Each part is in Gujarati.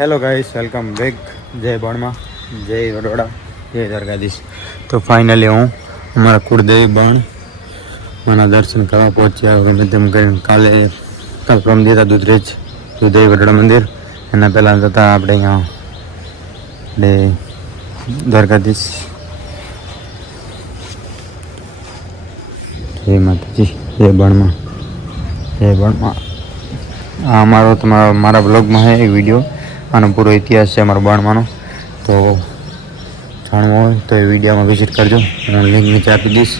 Hello guys, welcome back. જય બણમાં, જય વડોદરા, જય દ્વારકાધીશ. તો ફાઇનલી હું અમારા કુળદેવી બણ માના દર્શન કરવા પહોંચ્યા. ગમે તેમ કરીને કાલ પરમ દીધા દુધઈ વડોદરા મંદિર. એના પહેલાં જતા આપણે અહીંયા આપણે દ્વારકાધીશ. જય માતાજી, જય બણમાં, જય બણમાં. આ અમારો મારા બ્લોગમાં છે એક વિડીયો. આનો પૂરો ઇતિહાસ છે અમારો બાણમાંનો. તો જાણવું હોય તો એ વિડીયોમાં વિઝિટ કરજો. હું લિંક નીચે આપી દઈશ.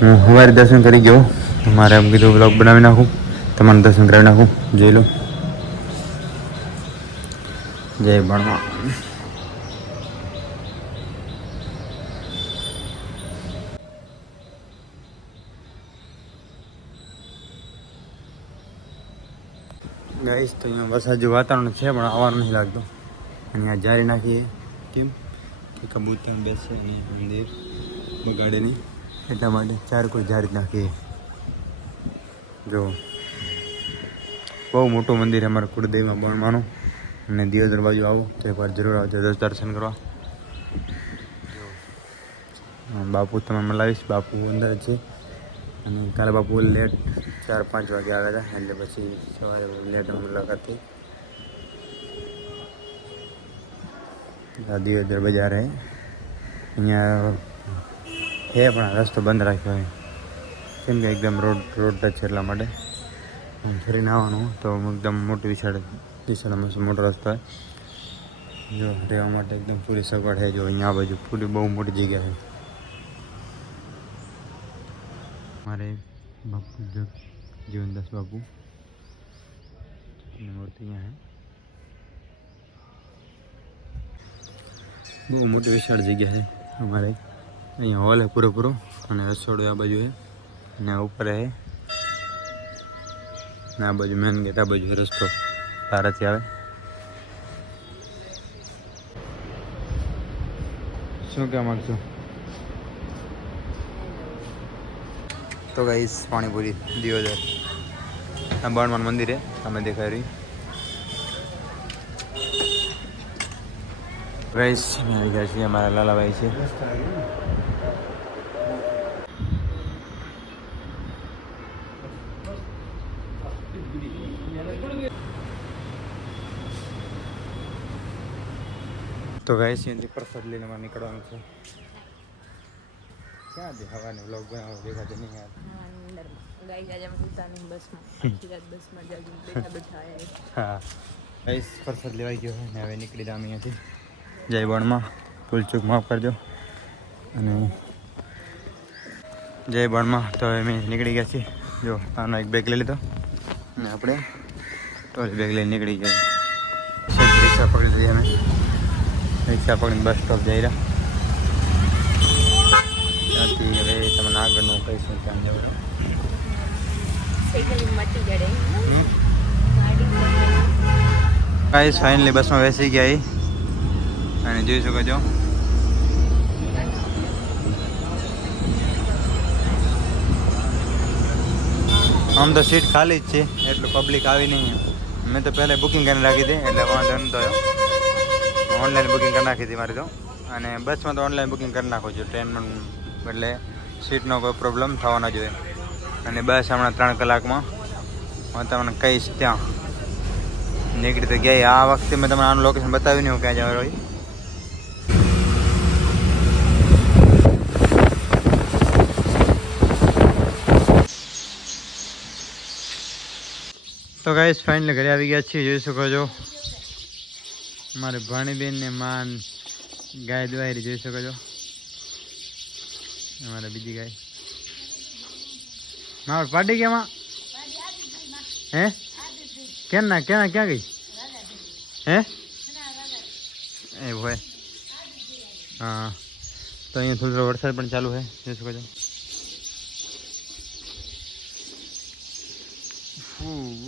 હું સવારે દર્શન કરી ગયો. મારે એમ કીધું બ્લોગ બનાવી નાખું, તમારું દર્શન કરાવી નાખું. જોઈ લો. જય બણમાં. ગાઈસ, તો અહીંયા વરસાદ જેવું વાતાવરણ છે પણ આવવાનું નથી લાગતું. અને આ જારી નાખીએ કેમ કે કબૂતર બેસે અને મંદિર બગાડે નહીં, એટલા માટે ચાર કોઈ જારી જ નાખીએ. જો બહુ મોટું મંદિર છે અમારા કુળદેવીમાં બણમાનું. અને દિયોદર બાજુ આવો તો એકવાર જરૂર આવજો દર્શન કરવા. બાપુ તમે મળાવીશ, બાપુ અંદર જ છે. અને કાલે બાપુ લેટ 4-5 વાગે આવ્યા હતા, એટલે પછી સવારે લેટ મુલાકાત થઈ. દિયોદર બજાર હે અહીંયા છે પણ રસ્તો બંધ રાખ્યો હોય કેમ કે એકદમ રોડ ટચ છે, એટલા માટે ફરીને આવવાનું. તો એકદમ મોટી વિશાળ મોટો રસ્તો હોય. જો રહેવા માટે એકદમ પૂરી સગવડ છે. જો અહીંયા આ બાજુ પૂરી બહુ મોટી જગ્યા છે. મારે બાપુ જીવનદાસ બાપુ મૂર્તિ અહીંયા છે. બહુ મોટી વિશાળ જગ્યા છે અમારે. અહીંયા હોલ છે પૂરેપૂરો અને રસોડું આ બાજુ છે અને ઉપર છે. આ બાજુ મેન ગેટ, આ બાજુ રસ્તો તારાથી આવે. શું કહેવા માગશો? તો ગાઈસ, પાણીપુરી દિયોદર આ બણમાન મંદિર છે, તમે દેખાય રહી. ગાઈસ આવી ગયા છીએ, અમારા લાલાભાઈ છે. તો ગાઈસ અહીંથી પ્રસાદ લઈને અમારે નીકળવાનું છે. ક્યાં દે હવાને વ્લોગ બનાવો દેખાતો નહીં યાર. હા ગાઈસ, પ્રસાદ લેવાઈ ગયો ને હવે નીકળી જામ અહીંયાથી. જય બણમાં, ભૂલચૂક માફ કરજો. અને જય બણમાં. તો હવે અમે નીકળી ગયા છીએ. જો આનો એક બેગ લઈ લીધો અને આપણે ટોલી બેગ લઈને નીકળી ગયા. રિક્ષા પકડી લીધી અમે. રિક્ષા પકડીને બસ સ્ટોપ જઈ રહ્યા. ત્યાંથી હવે તમને આગળનું કહીશું ત્યાં જવું. ગાઈસ ફાઇનલી બસમાં બેસી ગયા અને જોઈ શકો છો આમ તો સીટ ખાલી જ છે, એટલું પબ્લિક આવી નહીં. મેં તો પહેલાં બુકિંગ કરીને રાખી હતી, એટલે વાંધો નહોતો આવ્યો. ઓનલાઈન બુકિંગ કરી નાખી હતી મારી તો. અને બસમાં તો ઓનલાઈન બુકિંગ કરી નાખો છો, ટ્રેનમાં એટલે સીટનો કોઈ પ્રોબ્લેમ થવો ન જોઈએ. અને બસ હમણાં 3 કલાકમાં હું તમને કહીશ ત્યાં નીકળી તો ગયા. આ વખતે મેં તમને આનું લોકેશન બતાવ્યું નહીં, હું ક્યાં જવાનું હોય. તો ગાઈસ ફાઇનલી ઘરે આવી ગયા છીએ. જોઈ શકો છો મારે ભાણીબેન ને માન ગાય દવાઈ જોઈ શકો છો. અમારે બીજી ગાય મારે પાડી ગયા હે ક્યાં ગઈ હે એવું હોય. હા, તો અહીંયા થોડો વરસાદ પણ ચાલુ છે, જોઈ શકો છો.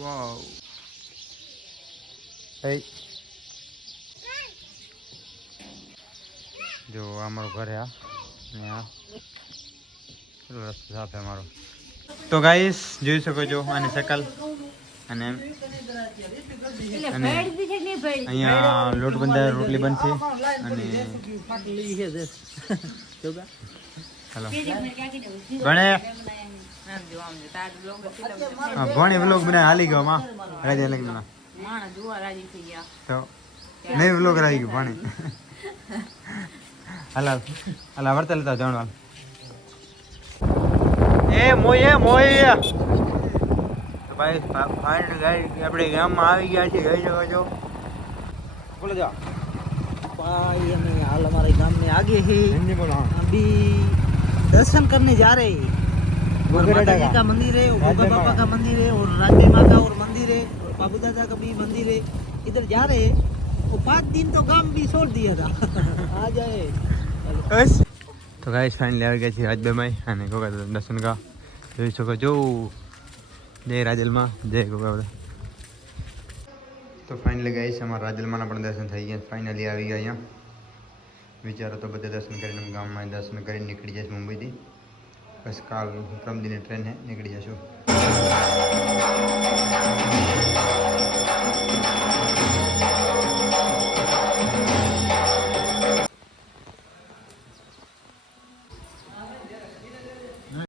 વાવ, જો અમારું ઘર આ રસ્તો સાફ છે અમારો. તો ગાઈસ જોઈ શકો છો આની શકલ અને અહીંયા લોટ બંધાય રોટલી બનશે અને હાલો ભણે ભણી વ્લોગ બને હાલી ગયો માં રાજા લગ્ન તો નહીં વ્લોગ રહી ગયો ભણી હાલા હાલા વર્તા લેતા જાણવા એ મોય ભાઈ ફાઇનલ ગાડી આપણે ગામમાં આવી ગયા છે ગઈ શકો છો બોલો જાઓ भाई हमें हाल हमारे गांव में आगे है अभी दर्शन करने जा रहे हैं और माता जी का मंदिर है और गोगा बाबा का मंदिर है और राधे माँ का और मंदिर है और बाबू दादा का भी मंदिर है इधर जा रहे हैं और 5 दिन तो गांव भी छोड़ दिया था आ जाए તો ગાઈસ ફાઇનલી આવી ગયા છે રાજભાઈ અને ગોગા દાદા દર્શન કા જોઈ શકો છો જય રાજલમાં જય ગોગા દાદા તો ફાઇનલી ગાઈસ અમારા રાજલમાંના પણ દર્શન થઈ ગયા ફાઇનલી આવી ગયા અહીંયા વિચારો તો બધા દર્શન કરીને ગામમાં દર્શન કરીને નીકળી જઈશ મુંબઈથી બસ કાલ પરમ દિને ટ્રેન હે નીકળી જશું